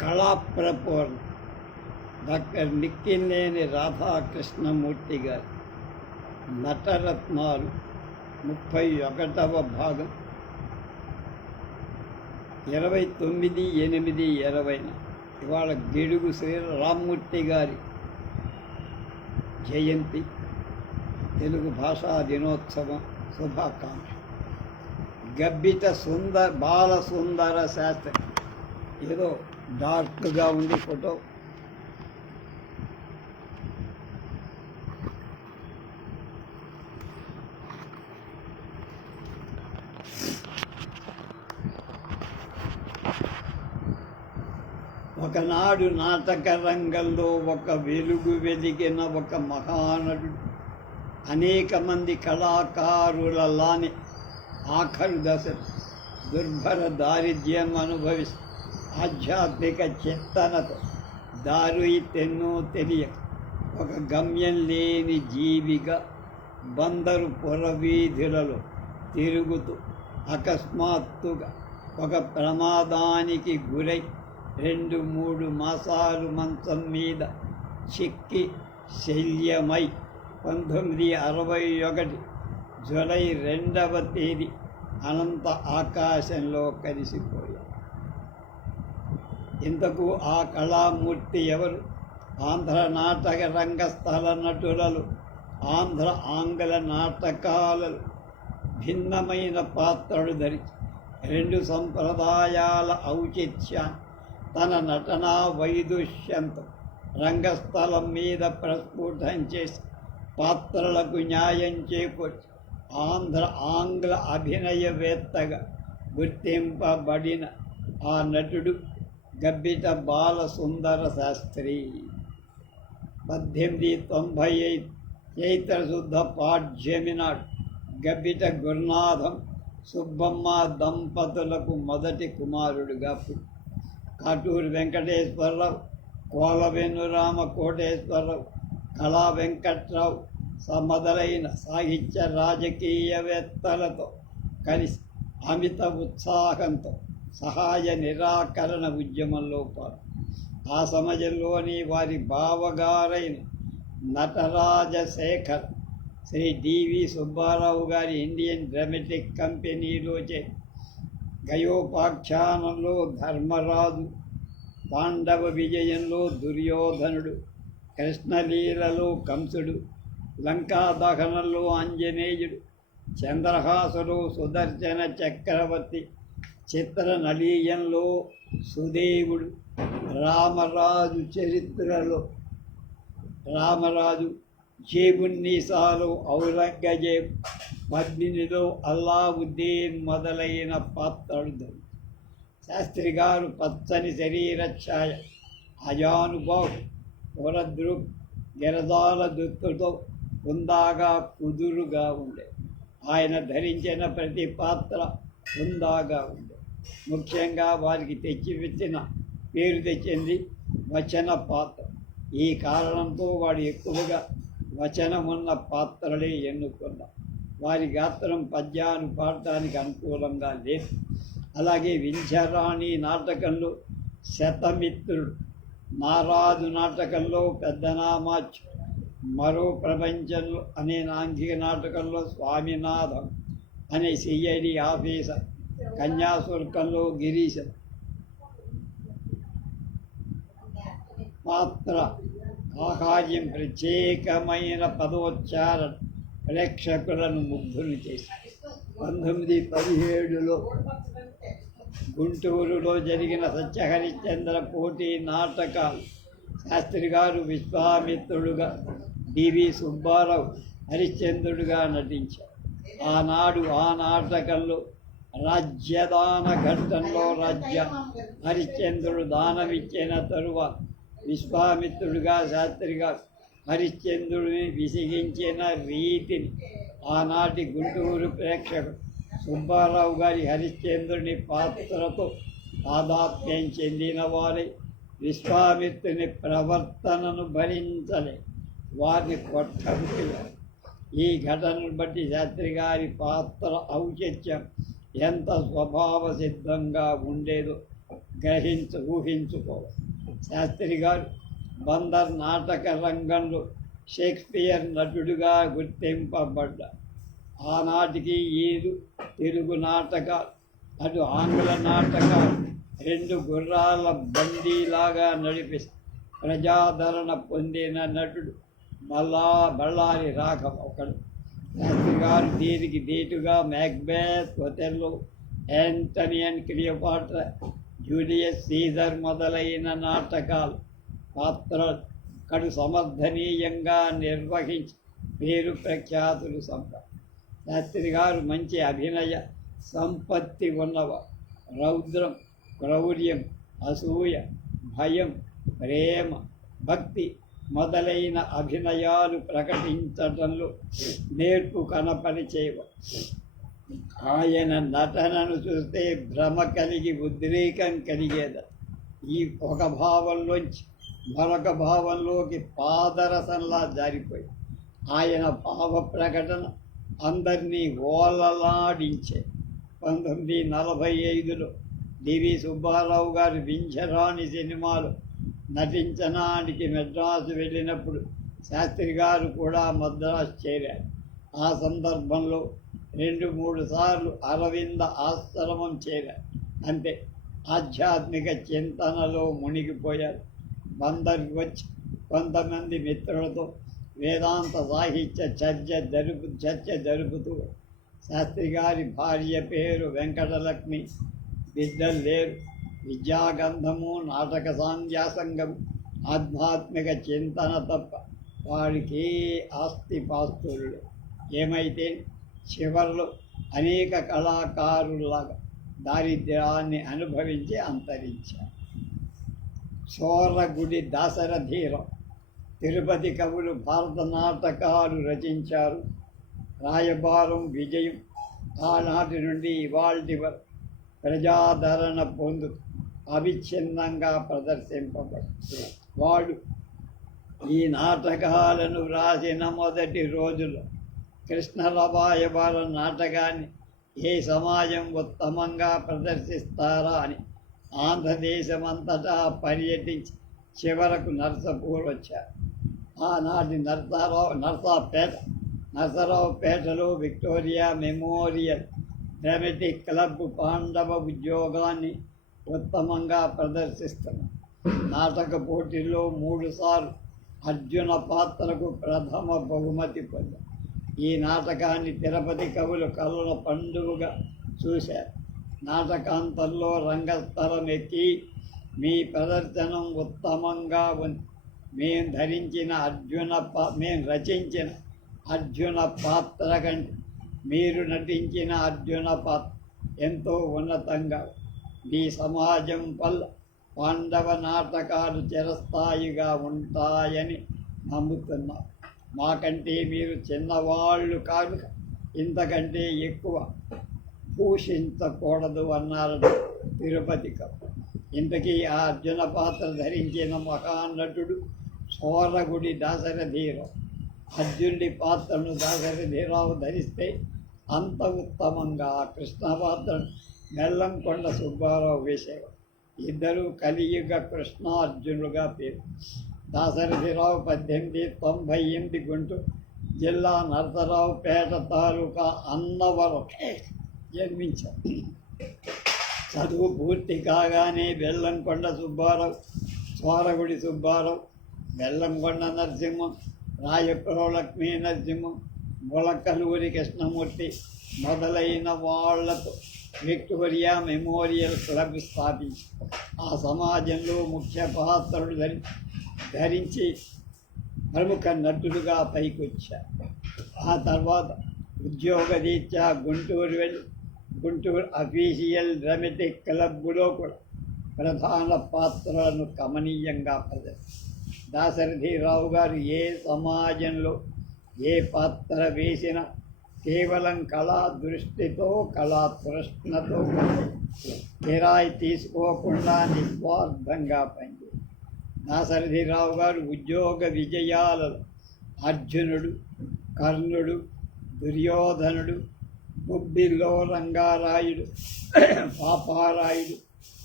కళాప్రపూర్ణ doctor నిక్కినేని Radhakrishnamurthy గారి నటరత్నాలు 31వ భాగం 29/8/20 ఇవాళ గిడుగు శ్రీరామ్మూర్తి గారి జయంతి. తెలుగు భాషా దినోత్సవం శుభాకాంక్ష. గబ్బిట బాలసుందర శాస్త్రి, ఏదో డార్క్గా ఉంది ఫోటో. ఒకనాడు నాటక రంగంలో ఒక వెలుగు వెలిగిన ఒక మహానటుడు అనేక మంది కళాకారులలానే ఆఖరు దశలు దుర్భర దారిద్ర్యం అనుభవిస్తూ ఆధ్యాత్మిక చేతనతో దారి తెన్నో తెలియక ఒక గమ్యం లేని జీవిగా బందరు పురవీధులలో తిరుగుతూ అకస్మాత్తుగా ఒక ప్రమాదానికి గురై 2-3 మాసాలు మంచం మీద చిక్కి శల్యమై 1961 జూలై 2వ తేదీ అనంత ఆకాశంలో కలిసిపోయారు. ఇంతకు ఆ కళామూర్తి ఎవరు? ఆంధ్ర నాటక రంగస్థల నటులలో ఆంగ్ల నాటకాలలో భిన్నమైన పాత్రలు ధరించి 2 సంప్రదాయాల ఔచిత్యాన్ని తన నటనా వైదుష్యంతో రంగస్థలం మీద ప్రస్ఫుటం చేసి పాత్రలకు న్యాయం చేకూర్చి ఆంగ్ల అభినయవేత్తగా గుర్తింపబడిన ఆ నటుడు గబ్బిట బాలసుందర శాస్త్రి. 1895 చైత్రశుద్ధ పాడ్యమి నాడు గబ్బిట గురునాథం సుబ్బమ్మ దంపతులకు మొదటి కుమారుడుగా పుట్టి కాటూరు వెంకటేశ్వరరావు, కోలవెన్నురామ కోటేశ్వరరావు, కళా వెంకట్రావు మొదలైన సాహిత్య రాజకీయవేత్తలతో కలిసి అమిత ఉత్సాహంతో సహాయ నిరాకరణ ఉద్యమంలో పాల్గొన్నారు. ఆ సమయంలోని వారి బావగారైన నటరాజశేఖర్ శ్రీ డివి సుబ్బారావు గారి ఇండియన్ డ్రామాటిక్ కంపెనీలో గయోపాఖ్యానంలో ధర్మరాజు, పాండవ విజయంలో దుర్యోధనుడు, కృష్ణలీలలో కంసుడు, లంకా దహనంలో ఆంజనేయుడు, చంద్రహాసులో సుదర్శన చక్రవర్తి, చిత్రనళీయంలో సుదేవుడు, రామరాజు చరిత్రలో రామరాజు, జేబున్నీసాలో ఔరంగజేబ్, పద్మినిలో అల్లావుద్దీన్ మొదలైన పాత్రలు. శాస్త్రి గారు పచ్చని శరీర ఛాయ, అజానుబాహు, వరదృక్, గిరదాల దుత్తుతో హుందాగా కుదురుగా ఉండే. ఆయన ధరించిన ప్రతి పాత్ర హుందాగా ఉండే. ముఖ్యంగా వారికి పేరు తెచ్చింది వచన పాత్ర. ఈ కారణంతో వాడు ఎక్కువగా వచనమున్న పాత్రలే ఎన్నుకున్నారు. వారి గాత్రం పద్యాలు పాడటానికి అనుకూలంగా లేదు. అలాగే వింధ్యరాణి నాటకంలో శతమిత్రుడు, నారాజు నాటకంలో పెద్దనామాచు, మరో ప్రపంచంలో అనే ఆంగిక నాటకంలో స్వామినాథం అనే సిఐడి ఆఫీసర్, కన్యాశుల్కంలో గిరీశం పాత్ర ఆహార్యం ప్రత్యేకమైన పదోచ్చారణ ప్రేక్షకులను ముగ్ధులు చేసి 1917లో గుంటూరులో జరిగిన సత్యహరిశ్చంద్ర పోటీ నాటకాలు శాస్త్రి గారు విశ్వామిత్రుడుగా, డివి సుబ్బారావు హరిశ్చంద్రుడుగా నటించారు. ఆనాడు ఆ నాటకంలో రాజ్యదాన ఘట్టంలో హరిశ్చంద్రుడు దానమిచ్చిన తరువాత విశ్వామిత్రుడుగా శాస్త్రిగా హరిశ్చంద్రుడిని విసిగించిన రీతిని ఆనాటి గుంటూరు ప్రేక్షకుడు సుబ్బారావు గారి హరిశ్చంద్రుని పాత్రతో తాదాత్మ్యం చెందిన వారే విశ్వామిత్రుని ప్రవర్తనను భరించలే వారిని కొట్టబుట్టారు. ఈ ఘటనను బట్టి శాస్త్రి గారి పాత్ర ఔచిత్యం ఎంత స్వభావ సిద్ధంగా ఉండేదో ఊహించుకో. శాస్త్రి గారు బందర్ నాటక రంగంలో షేక్స్పియర్ నటుడుగా గుర్తింపబడ్డ. ఆనాటికి ఈరు తెలుగు నాటకాలు, అటు ఆంగ్ల నాటకాలు రెండు గుర్రాల బందీలాగా నడిపిస్తూ ప్రజాదరణ పొందిన నటుడు బళ్ళారి రాఘవ ఒకడు. శాస్త్రి గారు దీనికి దీటుగా Macbeth, Othello, Antony and Cleopatra, Julius Caesar మొదలైన నాటకాలు పాత్రలు సమర్థనీయంగా నిర్వహించి పేరు ప్రఖ్యాతులు శాస్త్రి గారు మంచి అభినయ సంపత్తి ఉన్నవారు. రౌద్రం, క్రౌర్యం, అసూయ, భయం, ప్రేమ, భక్తి మొదలైన అభినయాలు ప్రకటించడంలో నేర్పు కనపరిచేవారు. ఆయన నటనను చూస్తే భ్రమ కలిగి ఉద్రేకం కలిగేది. ఈ ఒక భావంలోంచి మరొక భావంలోకి పాదరసంలా జారిపోయి ఆయన భావ ప్రకటన అందరినీ ఓలలాడించే. 1945లో డివి సుబ్బారావు గారు వింఛరాణి సినిమాలో నటించడానికి మెడ్రాసు వెళ్ళినప్పుడు శాస్త్రి గారు కూడా మద్రాసు చేరారు. ఆ సందర్భంలో 2-3 సార్లు అరవింద ఆశ్రమం చేరారు. అంతే, ఆధ్యాత్మిక చింతనలో మునిగిపోయారు. బందర్కి వచ్చి కొంతమంది మిత్రులతో వేదాంత సాహిత్య చర్చ జరుపుతూ శాస్త్రి గారి భార్య పేరు వెంకటలక్ష్మి, బిడ్డలు లేరు. విద్యాగంధము, నాటక సాంధ్యాసంగము, ఆధ్యాత్మిక చింతన తప్ప వాడికి ఆస్తిపాస్తులు. ఏమైతే చివరిలో అనేక కళాకారులాగా దారిద్ర్యాన్ని అనుభవించి అంతరించారు. చోరగుడి దాశరథీరావు, తిరుపతి కవులు భారత నాటకాలు రచించారు. రాయబారం విజయం ఆనాటి నుండి ఇవాల్టి వరకు ప్రజాదరణ పొందు అవిచ్ఛిన్నంగా ప్రదర్శింపబడి వాడు ఈ నాటకాలను వ్రాసిన మొదటి రోజుల్లో కృష్ణరాయబార నాటకాన్ని ఏ సమాజం ఉత్తమంగా ప్రదర్శిస్తారా అని ఆంధ్రదేశమంతటా పర్యటించి చివరకు నర్సాపూర్ వచ్చారు. ఆనాటి నరసరావుపేటలో విక్టోరియా మెమోరియల్ డ్రామాటిక్ క్లబ్ పాండవ ఉద్యోగాన్ని ఉత్తమంగా ప్రదర్శిస్తున్నారు. నాటక పోటీల్లో 3 సార్లు అర్జున పాత్రకు ప్రథమ బహుమతి పొందారు. ఈ నాటకాన్ని తిరుపతి కవులు కళ్ళ పండుగగా చూశారు. నాటకాంతంలో రంగస్థలం ఎక్కి మీ ప్రదర్శనం ఉత్తమంగా ఉంది, మేము రచించిన అర్జున పాత్ర కంటే మీరు నటించిన అర్జున పాత్ర ఎంతో ఉన్నతంగా, మీ సమాజం వల్ల పాండవ నాటకాలు చిరస్థాయిగా ఉంటాయని నమ్ముతున్నారు. మాకంటే మీరు చిన్నవాళ్ళు కాదు, ఇంతకంటే ఎక్కువ భూషించకూడదు అన్నారు తిరుపతి కవి. ఇంతకీ ఆ అర్జున పాత్ర ధరించిన మహానటుడు చోరగుడి దాశరథీరావు. అర్జునుడి పాత్రను దాశరథీరావు ధరిస్తే అంత ఉత్తమంగా కృష్ణ పాత్రను బెల్లంకొండ సుబ్బారావు వేసేవారు. ఇద్దరు కలియుగ కృష్ణార్జునులుగా పేరు. దాశరథీరావు 1898 గుంటూరు జిల్లా నరసరావుపేట తాలూకా అన్నవరం జన్మించారు. చదువు పూర్తి కాగానే బెల్లంకొండ సుబ్బారావు, చోరగుడి సుబ్బారావు, బెల్లంకొండ నరసింహం, రాయపురం లక్ష్మీ నరసింహం, మొలకలూరి కృష్ణమూర్తి మొదలైన వాళ్లతో విక్టోరియా మెమోరియల్ క్లబ్ స్థాపించి ఆ సమాజంలో ముఖ్య పాత్రలు ధరించి ప్రముఖ నటులుగా పైకొచ్చారు. ఆ తర్వాత ఉద్యోగరీత్యా గుంటూరు వెళ్ళి గుంటూరు అఫీషియల్ డ్రామాటిక్ క్లబ్లో కూడా ప్రధాన పాత్రలను కమనీయంగా ప్రదర్శించారు. దాశరథీరావు గారు ఏ సమాజంలో ఏ పాత్ర వేసినా కేవలం కళా దృష్టితో, కళా తృష్ణతో కిరాయి తీసుకోకుండా నిస్వార్థంగా పనిచేశారు. దాశరథీరావు గారు ఉద్యోగ విజయాలలో అర్జునుడు, కర్ణుడు, దుర్యోధనుడు, బుబ్బిల్లో రంగారాయుడు, పాపారాయుడు,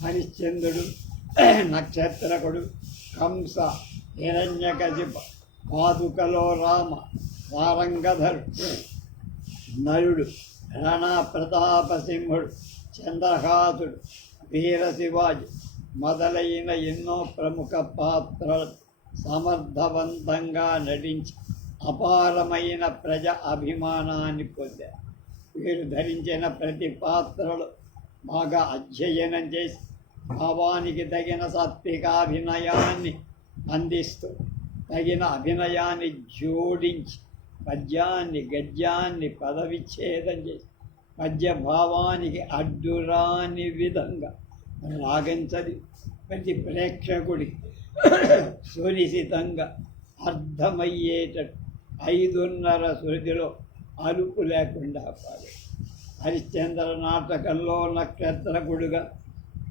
హరిశ్చంద్రుడు, నక్షత్రకుడు, కంస, హిరణ్యకశిప, పాదుకలో రామ, సారంగధరుడు, నలుడు, రాణా ప్రతాపసింహుడు, చంద్రహాసుడు, వీరశివాజీ మొదలైన ఎన్నో ప్రముఖ పాత్రలు సమర్థవంతంగా నటించి అపారమైన ప్రజ అభిమానాన్ని పొందారు. వీరు ధరించిన ప్రతి పాత్రలు బాగా అధ్యయనం చేసి భావానికి తగిన సాత్వికాభినయాన్ని అందిస్తూ తగిన అభినయాన్ని జోడించి పద్యాన్ని గద్యాన్ని పదవిచ్ఛేదం చేసి పద్యభావానికి అడ్డురాని విధంగా రాగించది ప్రతి ప్రేక్షకుడికి సునిశితంగా అర్థమయ్యేటట్టు 5:30 శృతిలో అలుపు లేకుండా పాడు. హరిశ్చంద్ర నాటకంలో నక్షత్రకుడుగా,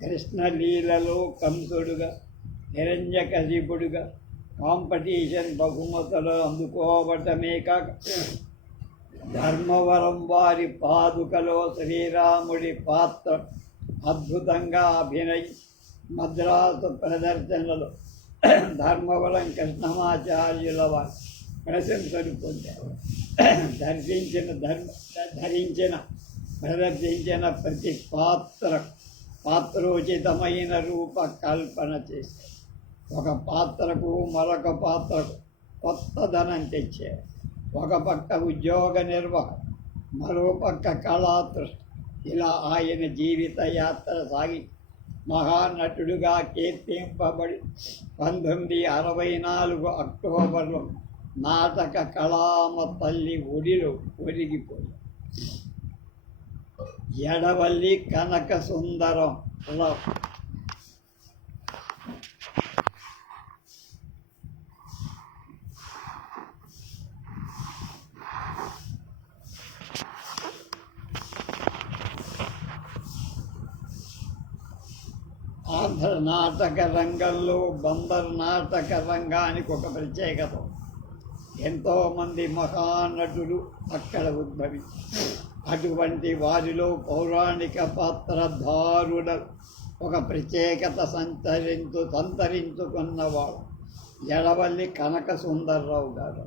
కృష్ణలీలలో కంసుడుగా, హిరణ్యకశిపుడుగా కాంపిటీషన్ బహుమతులు అందుకోవటమే కాక ధర్మవరం వారి పాదుకలో శ్రీరాముడి పాత్ర అద్భుతంగా అభినయి మద్రాసు ప్రదర్శనలో ధర్మవరం కృష్ణమాచార్యుల వారి ప్రశంసలు పొందారు. ప్రదర్శించిన ప్రతి పాత్రోచితమైన రూపకల్పన చేశారు. ఒక పాత్రకు మరొక పాత్రకు కొత్తదనం తెచ్చారు. ఒక పక్క ఉద్యోగ నిర్వహణ, మరో పక్క కళాతృష్టి. ఇలా ఆయన జీవిత యాత్ర సాగి మహానటుడుగా కీర్తింపబడి 1964 అక్టోబర్లో నాటక కళామ తల్లి ఒడిలో ఒరిగిపోయారు. ఎడవల్లి కనక సుందరం రావు ఆంధ్ర నాటక రంగంలో బందర్ నాటక రంగానికి ఒక ప్రత్యేకత. ఎంతోమంది మహానటులు అక్కడ ఉద్భవించారు. అటువంటి వారిలో పౌరాణిక పాత్రధారుల ఒక ప్రత్యేకత సంతరించుకున్నవాడు ఎడవల్లి కనక సుందర్రావు గారు.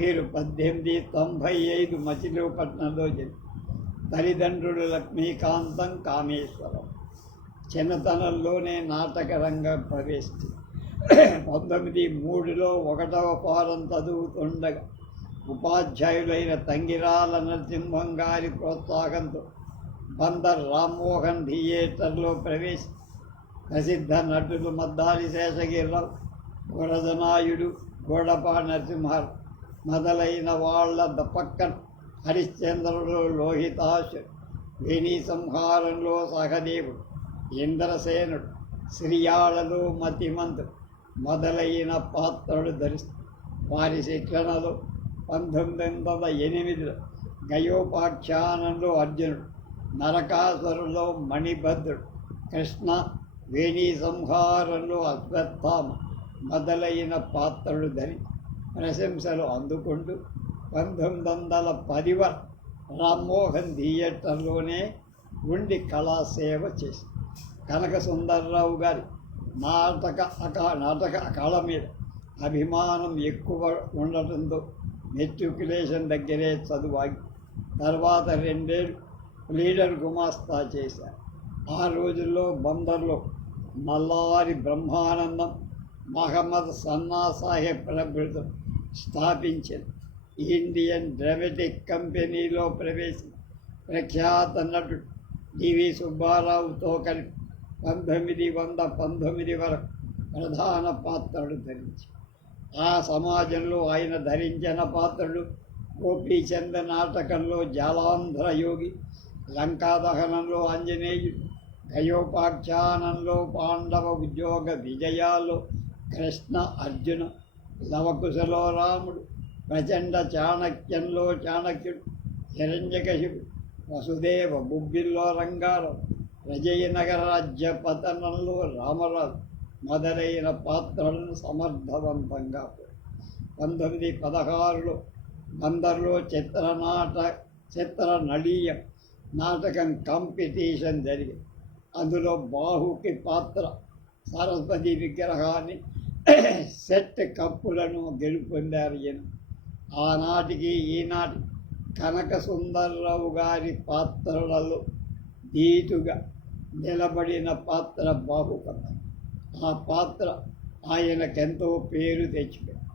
వీరు 1895 మచిలీపట్నంలో జన్మ. తల్లిదండ్రులు లక్ష్మీకాంతం, కామేశ్వరం. చిన్నతనంలోనే నాటక రంగం ప్రవేశించి 1903లో 1వ ఫారం చదువుతుండగా ఉపాధ్యాయులైన తంగిరాల నరసింహం గారి ప్రోత్సాహంతో బందర్ రామ్మోహన్ థియేటర్లో ప్రవేశించి ప్రసిద్ధ నటులు మద్దాలి శేషగిరిరావు, వరదనాయుడు, గోడపా నరసింహారావు మొదలైన వాళ్ళ పక్కన హరిశ్చంద్రుడు, లోహితాశుడు, వేణీ సంహారంలో సహదేవుడు, ఇంద్రసేనుడు, శ్రీయాళలో మతిమంతుడు మొదలైన పాత్రలు ధరిస్తారు. వారి శిక్షణలో 1908లో గయోపాఖ్యానంలో అర్జునుడు, నరకాసురులో మణిభద్రుడు, కృష్ణ వేణీ సంహారంలో అశ్వత్థామ మొదలైన పాత్రలు ధరి ప్రశంసలు అందుకుంటూ 1910 రామ్మోహన్ థియేటర్లోనే ఉండి కళాసేవ చేసి కనక సుందర్రావు గారి నాటక కళ మీద అభిమానం ఎక్కువ ఉండటంతో మెట్రికులేషన్ దగ్గరే చదువాగి తర్వాత 2 ఏళ్ళు లీడర్ గుమాస్తా చేశారు. ఆ రోజుల్లో బందర్లో నల్లారి బ్రహ్మానందం, మహమ్మద్ సన్నా సాహెబ్ ప్రభుత్వం స్థాపించిన ఇండియన్ డ్రామాటిక్ కంపెనీలో ప్రవేశించి ప్రఖ్యాత నటుడు డివి సుబ్బారావుతో కలిపి 1919 వరకు ప్రధాన పాత్రలు ధరించి ఆ సమాజంలో ఆయన ధరించిన పాత్రలు గోపీచంద్ నాటకంలో జాలాంధ్ర యోగి, లంకాదహనంలో ఆంజనేయుడు, గయోపాఖ్యానంలో పాండవ ఉద్యోగ విజయాల్లో కృష్ణ అర్జున, లవకుశలో రాముడు, ప్రచండ చాణక్యంలో చాణక్యుడు, హిరణ్యకశిపుడు, వసుదేవ బుబ్బిల్లో రంగారావు, విజయనగర రాజ్య పతనంలో రామరాజు మొదలైన పాత్రలను సమర్థవంతంగా 1916లో బందర్లో చిత్రనళీయం నాటకం కాంపిటీషన్ జరిగి అందులో బాహుకి పాత్ర సరస్వతి విగ్రహాన్ని సెట్ కప్పులను గెలుపొందారు ఈయన. ఆనాటికి ఈనాటి కనక సుందర్రావు గారి పాత్రలలో ధీటుగా నిలబడిన పాత్ర బాహుకథ. ఆ పాత్ర ఆయనకెంతో పేరు తెచ్చిపోయింది.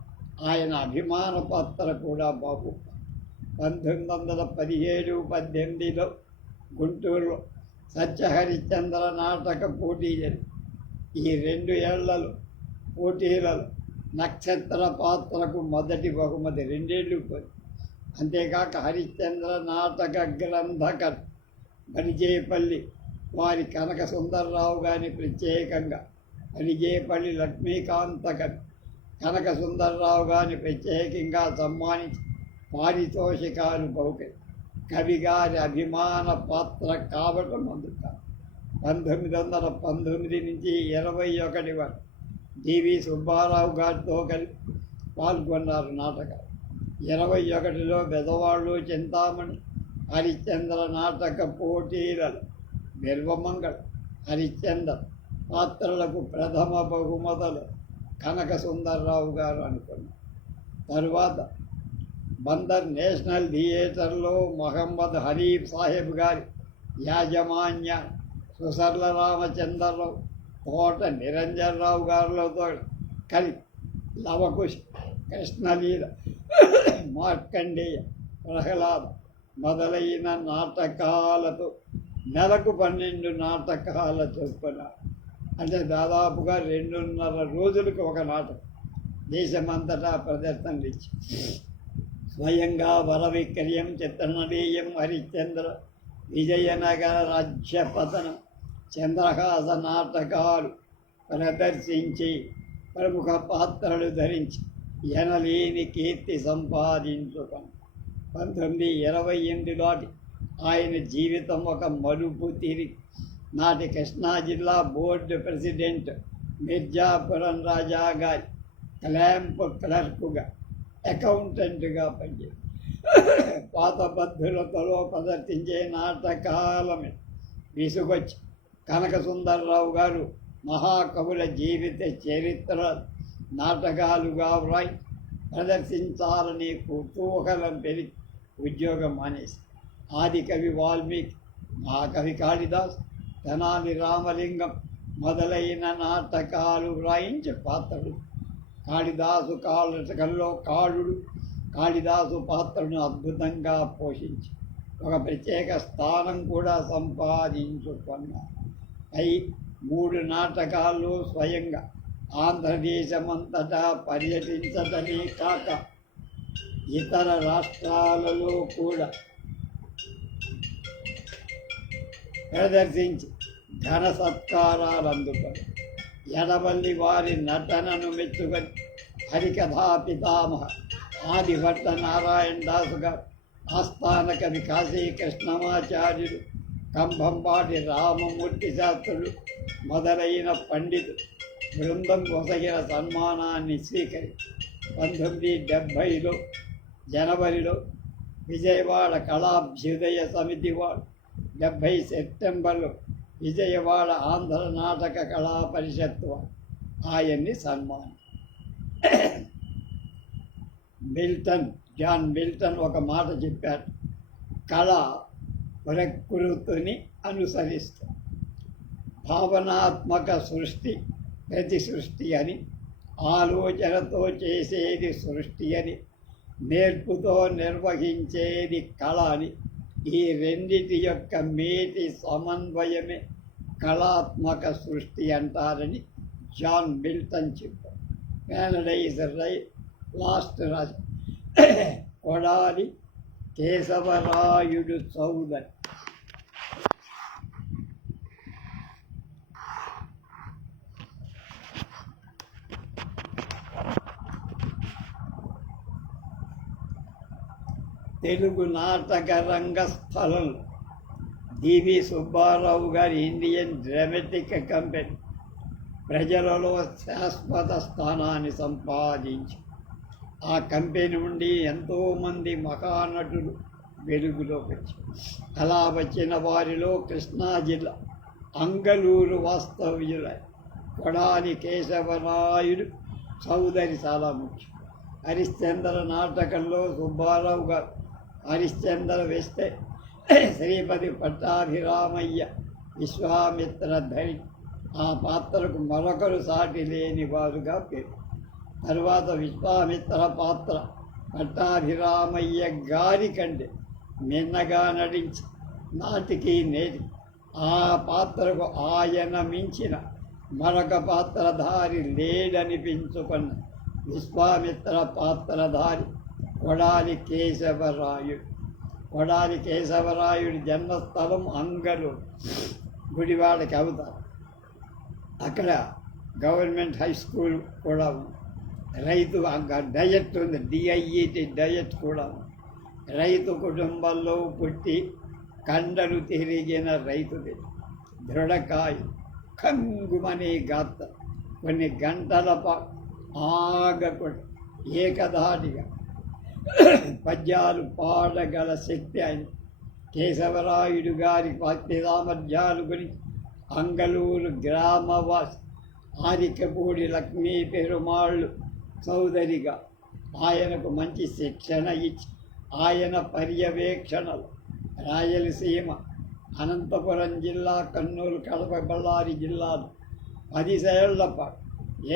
ఆయన అభిమాన పాత్ర కూడా బాహుక. 1917-18లో గుంటూరులో సత్యహరిశ్చంద్ర నాటక పోటీ జరిగింది. ఈ 2 ఏళ్లలో పోటీలలో నక్షత్ర పాత్రకు మొదటి బహుమతి 2 ఏళ్ళు పోయింది. అంతేకాక హరిశ్చంద్ర నాటక గ్రంథకర్ బలిజేపల్లి వారి కనక సుందర్రావు గారిని ప్రత్యేకంగా, బలిజేపల్లి లక్ష్మీకాంత కనక సుందర్రావు గారిని ప్రత్యేకంగా సన్మానించి పారితోషికాలు బహుకరి. కవి గారి అభిమాన పాత్ర కావటం అందుతారు. 1919 నుంచి 21 వరకు డివి సుబ్బారావు గారితో కలిసి పాల్గొన్నారు నాటకాలు. 21లో బెదవాళ్ళు చింతామణి హరిశ్చంద్ర నాటక పోటీలలో బిల్వమంగళ హరిశ్చంద్ర పాత్రలకు ప్రథమ బహుమతులు కనక సుందర్రావు గారు అనుకున్నారు. తరువాత బందర్ నేషనల్ థియేటర్లో మహమ్మద్ హరీఫ్ సాహెబ్ గారి యాజమాన్య సుసర్ల రామచంద్రరావు, తోట నిరంజనరావు గారులతో కలిసి లవకుశ, కృష్ణలీల, మార్కండేయ, ప్రహ్లాద మొదలైన నాటకాలతో నెలకు 12 నాటకాల చొప్పున, అంటే దాదాపుగా 2.5 రోజులకు ఒక నాటకం దేశమంతటా ప్రదర్శనలు ఇచ్చి స్వయంగా వరవిక్రయం, చిత్రనడీయం, హరిశ్చంద్ర, విజయనగర రాజ్యపతనం, చంద్రహాస నాటకాలు ప్రదర్శించి ప్రముఖ పాత్రలు ధరించి ఎనలేని కీర్తి సంపాదించుకొని 1928 ఆయన జీవితం ఒక మలుపు తిరిగి నాటి కృష్ణా జిల్లా బోర్డు ప్రెసిడెంట్ మిర్జాపురం రాజా గారి క్లాంప్ క్లర్కుగా, అకౌంటెంట్గా పనిచేసి పాత పద్ధతులతో ప్రదర్శించే నాటకాల మీద విసుగొచ్చి కనక సుందర్రావు గారు మహాకవుల జీవిత చరిత్ర నాటకాలుగా వ్రాయి ప్రదర్శించాలని కుతూహలం పెరిగి ఉద్యోగం మానేసి ఆదికవి వాల్మీకి, మహాకవి కాళిదాస్, తెనాలి రామలింగం మొదలైన నాటకాలు వ్రాయించే పాత్రలు. కాళిదాసు నాటకంలో కాళిదాసు పాత్రను అద్భుతంగా పోషించి ఒక ప్రత్యేక స్థానం కూడా సంపాదించుకున్నారు. 3 నాటకాల్లో స్వయంగా ఆంధ్రదేశమంతటా పర్యటించటమే కాక ఇతర రాష్ట్రాలలో కూడా ప్రదర్శించి ఘన సత్కారాలు అందుకొని ఎడవల్లి వారి నటనను మెచ్చుకొని హరికథా పితామహ ఆదిభట్ట నారాయణ దాసు గారు, ఆస్థాన కవి కాశీ కృష్ణమాచార్యులు, కంభంపాటి రామమూర్తి శాస్త్రులు మొదలైన పండితులు బృందం కొసగిన సన్మానాన్ని స్వీకరించి 1970 జనవరిలో విజయవాడ కళాభ్యుదయ సమితి వారు, 70 సెప్టెంబర్లో విజయవాడ ఆంధ్ర నాటక కళా పరిషత్తు వారు ఆయన్ని సన్మానం. జాన్ మిల్టన్ ఒక మాట చెప్పారు, కళ ప్రకృతిని అనుసరిస్తుంది, భావనాత్మక సృష్టి ప్రతి సృష్టి అని, ఆలోచనతో చేసేది సృష్టి అని, నేర్పుతో నిర్వహించేది కళ అని, ఈ రెండిటి యొక్క మేటి సమన్వయమే కళాత్మక సృష్టి అంటారని జాన్ మిల్టన్ చెప్పారు. ప్యారడైజ్ లాస్ట్ రాజు కొడాలి కేశవరాయుడు చౌదరి. తెలుగు నాటక రంగస్థలంలో డివి సుబ్బారావు గారి ఇండియన్ డ్రామాటిక్ కంపెనీ ప్రజలలో శాశ్వత స్థానాన్ని సంపాదించి ఆ కంపెనీ నుండి ఎంతోమంది మహానటులు వెలుగులోకి వచ్చారు. అలా వచ్చిన వారిలో కృష్ణా జిల్లా అంగలూరు వాస్తవ్యుల కొడాలి కేశవరాయుడు చౌదరి చాలా ముఖ్యం. హరిశ్చంద్ర నాటకంలో సుబ్బారావు గారు హరిశ్చంద్ర వేస్తే శ్రీపతి పట్టాభిరామయ్య విశ్వామిత్ర ధరి ఆ పాత్రకు మరొకరు సాటి లేని వారుగా పేరు. తరువాత విశ్వామిత్ర పాత్ర పట్టాభిరామయ్య గారి కంటే మిన్నగా నటించి నాటికి నేటి ఆ పాత్రకు ఆయన మించిన మరొక పాత్రధారి లేడనిపించుకున్న విశ్వామిత్ర పాత్రధారి కొడాలి కేశవరాయుడు. కొడాలి కేశవరాయుడి జన్మస్థలం అంగలూరు, గుడివాడకి అవుతారు. అక్కడ గవర్నమెంట్ హై స్కూల్ కూడా ఉంది. రైతు డయట్ ఉంది, డిఐఈటి డయట్ కూడా ఉంది. రైతు కుటుంబంలో పుట్టి కండలు తిరిగిన రైతుది దృఢకాయ కంగుమనే గాత్ర కొన్ని గంటల ఆగకుండా ఏకధాటిగా పద్యాలు పాడగల శక్తి ఆయన. కేశవరాయుడు గారి భక్తి సామర్థ్యాలు గురించి అంగలూరు గ్రామవాసి ఆరికపూడి లక్ష్మీ పెరుమాళ్ళు చౌదరిగా ఆయనకు మంచి శిక్షణ ఇచ్చి ఆయన పర్యవేక్షణలు రాయలసీమ, అనంతపురం జిల్లా, కర్నూలు, కడప, బళ్ళారి జిల్లాలు 10 ఏళ్ల పాటు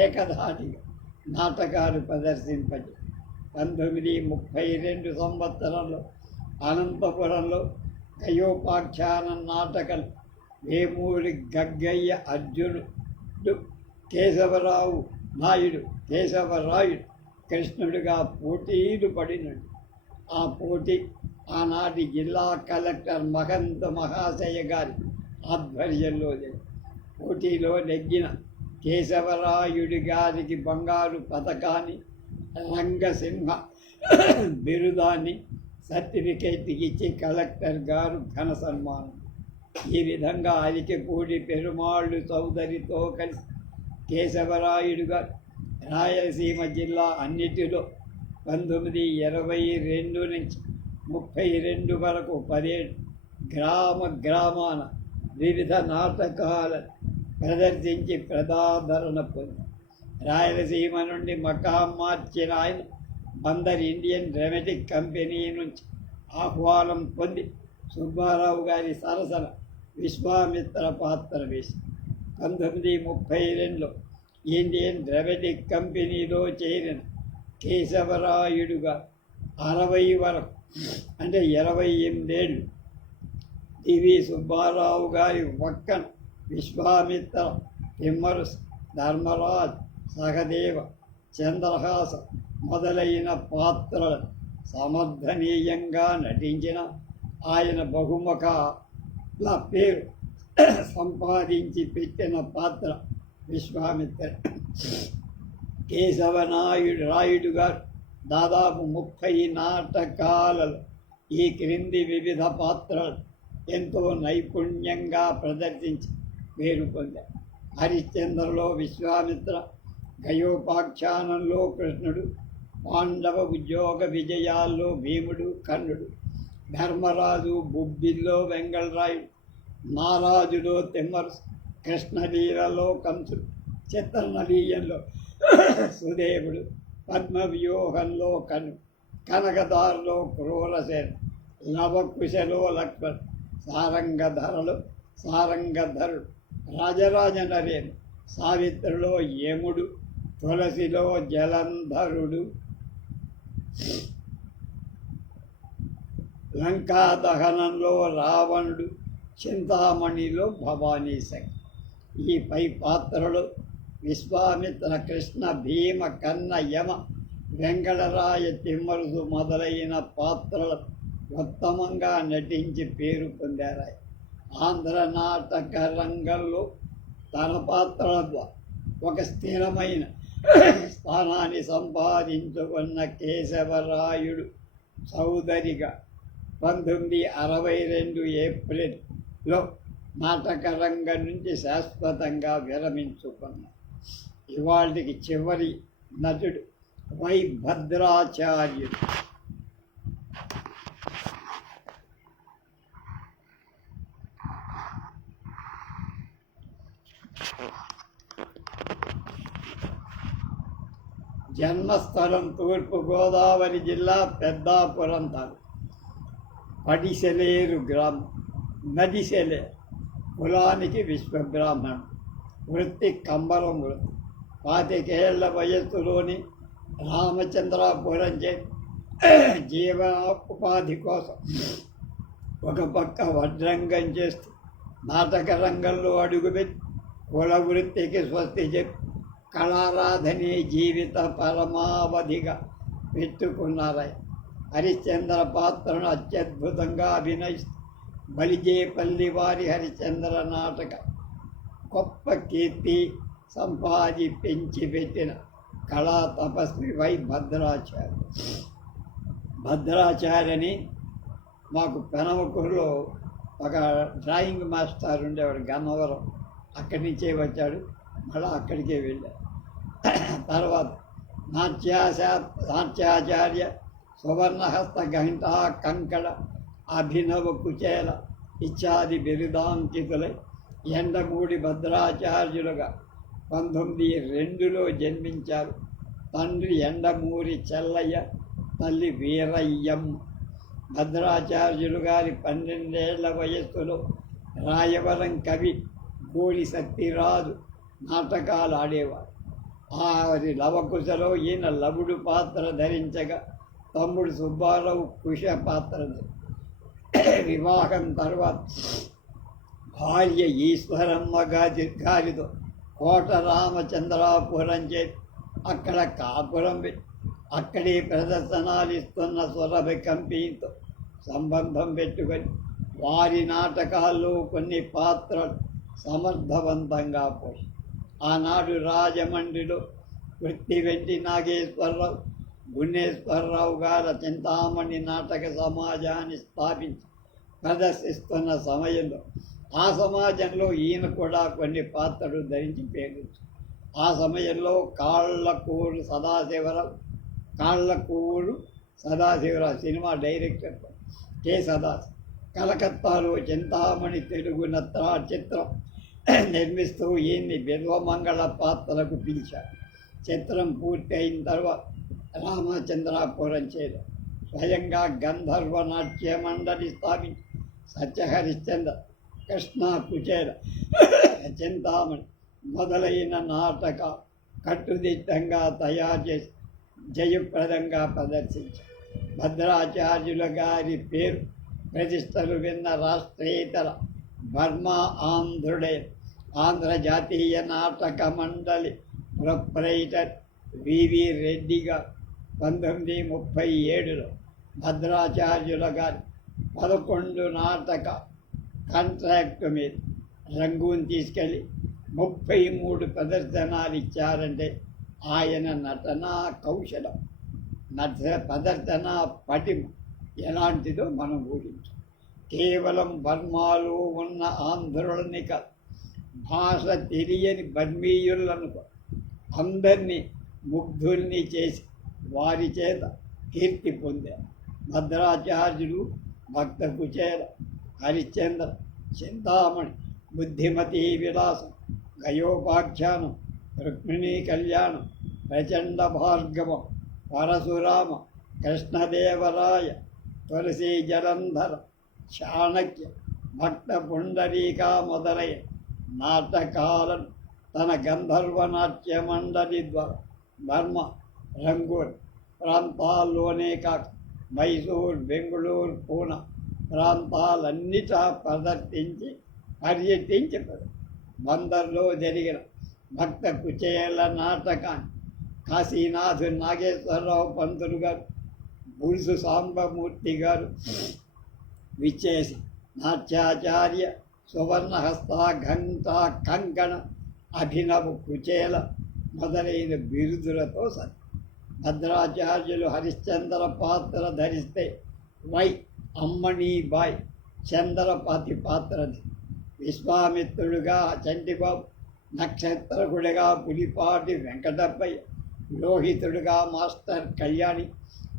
ఏకధాటిగా నాటకాలు ప్రదర్శింపజేశారు. 1932 సంవత్సరంలో అనంతపురంలో గయోపాఖ్యాన నాటకాలు వేమూరి గగ్గయ్య అర్జునుడు, కేశవరాయుడు కృష్ణుడిగా పోటీలు పడినడు. ఆ పోటీ ఆనాటి జిల్లా కలెక్టర్ మహంత మహాశయ గారి ఆధ్వర్యంలో పోటీలో నెగ్గిన కేశవరాయుడి గారికి బంగారు పథకాన్ని, రంగసింహ బిరుదాన్ని, సర్టిఫికేట్ ఇచ్చి కలెక్టర్ గారు ఘన సన్మానం. ఈ విధంగా అరికెపూడి పెరుమాళ్ళు చౌదరితో కలిసి కేశవరాయుడు గారు రాయలసీమ జిల్లా అన్నిటిలో 1922 నుంచి 32 వరకు 17 గ్రామాన వివిధ నాటకాలను ప్రదర్శించి ప్రజాదరణ పొందారు. రాయలసీమ నుండి మకాం మార్చిన ఆయన బందర్ ఇండియన్ డ్రామాటిక్ కంపెనీ నుంచి ఆహ్వానం పొంది సుబ్బారావు గారి సరసన విశ్వామిత్ర పాత్ర వేసి 1932లో ఇండియన్ డ్రామాటిక్ కంపెనీలో చేరిన కేశవరాయుడుగా 60 వరకు అంటే 28 ఏళ్ళు టివి సుబ్బారావు గారి పక్కన విశ్వామిత్ర, తిమ్మరుసు, ధర్మరాజ్, సహదేవ, చంద్రహాస మొదలైన పాత్రలను సమర్థనీయంగా నటించిన ఆయన బహుముఖల పేరు సంపాదించి పెట్టిన పాత్ర విశ్వామిత్ర. రాయుడు గారు దాదాపు 30 నాటకాలలో ఈ క్రింది వివిధ పాత్రలు ఎంతో నైపుణ్యంగా ప్రదర్శించి పేరు పొందారు. హరిశ్చంద్రలో విశ్వామిత్ర, గయోపాఖ్యానంలో కృష్ణుడు, పాండవ ఉద్యోగ విజయాల్లో భీముడు, కర్ణుడు, ధర్మరాజు బుబ్బిల్లో వెంగళరాయుడు, నారాజులో తిమ్మరుసు, కృష్ణలీలలో కంసుడు, చిత్రనలీయంలో సుదేవుడు, పద్మవ్యూహంలో కనకదారులో క్రూరసేన, లవకుశలో లక్ష్మణ్, సారంగధరుడు, రాజరాజ నరేన్, సావిత్రిలో యముడు, తులసిలో జలంధరుడు, లంకా దహనంలో రావణుడు, చింతామణిలో భవానీశంకర్. ఈ పై పాత్రలు విశ్వామిత్ర, కృష్ణ, భీమ, కన్న, యమ, వెంకటరాయ, తిమ్మరుసు మొదలైన పాత్రలు ఉత్తమంగా నటించి పేరు పొందారు. ఆంధ్ర నాటక రంగంలో తన పాత్రల ద్వారా ఒక స్థిరమైన స్థానాన్ని సంపాదించుకున్న కేశవరాయుడు చౌదరిగా 1962 ఏప్రిల్లో నాటక రంగం నుంచి శాశ్వతంగా విరమించుకున్నాడు. ఇవాళకి చివరి నటుడు వై భద్రాచార్యుడు. జన్మస్థలం తూర్పుగోదావరి జిల్లా పెద్దాపురం తాలూకు పడిసెలేరు గ్రామం. నదిసెలేరు. కులానికి విశ్వబ్రాహ్మణం. వృత్తి కంబరం వృత్తి. 25 వయస్సులోని రామచంద్రాపురం జీవనోపాధి కోసం ఒక పక్క వడ్రంగం చేస్తూ నాటక రంగంలో అడుగుపెట్టి కుల వృత్తికి స్వస్తి చెప్పి కళారాధనే జీవిత పరమావధిగా పెట్టుకున్నారయ్య. హరిశ్చంద్ర పాత్రను అత్యద్భుతంగా అభినయిస్తూ బలిజేపల్లి వారి హరిశ్చంద్ర నాటక గొప్ప కీర్తి సంపాది పెంచి పెట్టిన కళా తపస్వి వై భద్రాచార్యని మాకు పెనమకూరులో ఒక డ్రాయింగ్ మాస్టర్ ఉండేవాడు, గన్నవరం. అక్కడి నుంచే వచ్చాడు, మళ్ళీ అక్కడికే వెళ్ళాడు. తర్వాత నాట్యాచార్య, సువర్ణహస్త ఘంటా కంకణ, అభినవ కుచేల ఇత్యాది బిరుదాంకితులై ఎండమూడి భద్రాచార్యులుగా 1902లో జన్మించారు. తండ్రి ఎండమూరి చెల్లయ్య, తల్లి వీరయ్యమ్మ. భద్రాచార్యులు గారి 12 ఏళ్ల వయస్సులో రాయవరం కవి గోడి సత్యరాజు నాటకాలు ఆడేవారు. వారి లవకుశలో ఈయన లవుడు పాత్ర ధరించగా తమ్ముడు సుబ్బారావు కుశ పాత్ర. వివాహం తర్వాత భార్య ఈశ్వరమ్మ గారితో కోట రామచంద్రాపురం చేసి అక్కడ కాపురం పెట్టి అక్కడే ప్రదర్శనాలు ఇస్తున్న సురభి కంపెనీతో సంబంధం పెట్టుకొని వారి నాటకాల్లో కొన్ని పాత్రలు సమర్థవంతంగా పోయి ఆనాడు రాజమండ్రిలో వృత్తి వెంటి నాగేశ్వరరావు, గుణేశ్వరరావు గారి చింతామణి నాటక సమాజాన్ని స్థాపించి ప్రదర్శిస్తున్న సమయంలో ఆ సమాజంలో ఈయన కూడా కొన్ని పాత్రలు ధరించి పేర్కొచ్చు. ఆ సమయంలో కాళ్ళకూరు సదాశివరావు సినిమా డైరెక్టర్ కె. సదాశివ కలకత్తాలో చింతామణి తెలుగు నత్రా చిత్రం నిర్మిస్తూ ఈయన్ని బిల్వమంగళ పాత్రకు పిలిచారు. చిత్రం పూర్తి అయిన తర్వాత రామచంద్రాపురం చేరారు. స్వయంగా గంధర్వ నాట్య మండలి స్థాపించి సత్యహరిశ్చంద్ర, కృష్ణ కుచేల, చింతామణి మొదలైన నాటక కట్టుదిట్టంగా తయారు చేసి జయప్రదంగా ప్రదర్శించారు. భద్రాచార్యుల గారి పేరు ప్రతిష్టలు విన్న రాష్ట్రేతర బర్మా ఆంధ్రుడే ఆంధ్ర జాతీయ నాటక మండలి ప్రొప్రైటర్ వివి రెడ్డి గారు 1937లో భద్రాచార్యుల గారి 11 నాటక కాంట్రాక్టు మీద రంగూన్ తీసుకెళ్ళి 33 ప్రదర్శనలు ఇచ్చారంటే ఆయన నటనా కౌశలం, ప్రదర్శన పటిమ ఎలాంటిదో మనం ఊహించు. కేవలం బర్మాలో ఉన్న ఆంధ్రులని కాదు, భాష తెలియని బర్మీయులను అందరినీ ముగ్ధుల్ని చేసి వారి చేత కీర్తి పొందారు. భద్రాచార్యులు భక్త కుచేల, హరిశ్చంద్ర, చింతామణి, బుద్ధిమతీ విలాసం, గయోపాఖ్యానం, రుక్మిణీ కళ్యాణం, ప్రచండ భార్గవం, పరశురామ, కృష్ణదేవరాయ, తులసీ జలంధర, చాణక్య, భక్త పుండరీక మొదలైన నాటకాలను తన గంధర్వ నాట్య మండలి ద్వారా బర్మ, రంగూన్ ప్రాంతాల్లోనే కాక మైసూర్, బెంగుళూరు, పూనా ప్రాంతాలన్నిటా ప్రదర్శించి పర్యటించి బందర్లో జరిగిన భక్త కుచేల నాటకాన్ని కాశీనాథు నాగేశ్వరరావు పంతులు గారు, బుల్సు సాంబమూర్తి గారు విచ్చేసి నాట్యాచార్య, సువర్ణహస్త, ఘంటా కంకణ, అభినవ కుచేల మొదలైన బిరుదులతో సరి. భద్రాచార్యులు హరిశ్చంద్ర పాత్ర ధరిస్తే వై అమ్మణీబాయ్ చంద్రపతి పాత్రది. విశ్వామిత్రుడుగా చంటిబాబు, నక్షత్రకుడిగా పులిపాటి వెంకటప్పయ్య, లోహితుడుగా మాస్టర్ కళ్యాణి,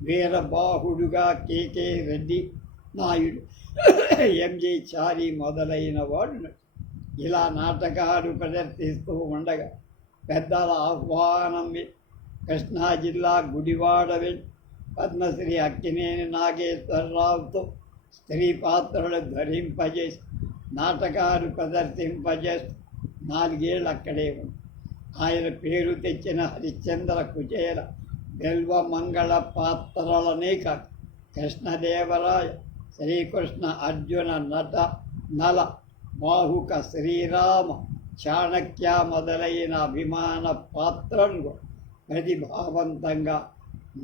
వీరబాహుడుగా కె. రెడ్డి నాయుడు, ఎంజి చారి మొదలైన వాడు ఇలా నాటకాలు ప్రదర్శిస్తూ ఉండగా పెద్దల ఆహ్వానం కృష్ణా జిల్లా గుడివాడ పద్మశ్రీ అక్కినేని నాగేశ్వరరావుతో స్త్రీ పాత్రలు ధరింపజేసి నాటకాలు ప్రదర్శింపజేస్తూ 4 ఏళ్ళు అక్కడే ఉంది. ఆయన పేరు తెచ్చిన హరిశ్చంద్ర కుచేల బెల్వ మంగళ పాత్రలనే కాదు కృష్ణదేవరాయ, శ్రీకృష్ణ అర్జున నల బాహుక శ్రీరామ చాణక్య మొదలైన అభిమాన పాత్రలు ప్రతిభావంతంగా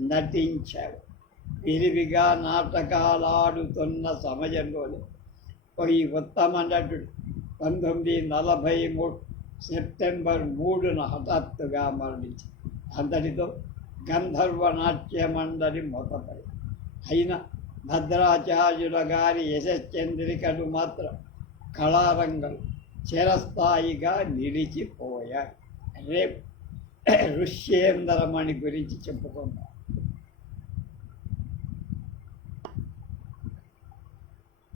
నటించాడు. విరివిగా నాటకాలాడుతున్న సమయంలోనే ఈ ఉత్తమ నటుడు 1943 సెప్టెంబర్ 3న హఠాత్తుగా మరణించాడు. అంతటితో గంధర్వ నాట్య మండలి మూతపడి అయినా భద్రాచార్యుల గారి యశశ్చంద్రికలు మాత్రం కళారంగం చిరస్థాయిగా నిలిచిపోయాయి. రేపు ఋష్యేంద్రమణి గురించి చెప్పుకుందాం.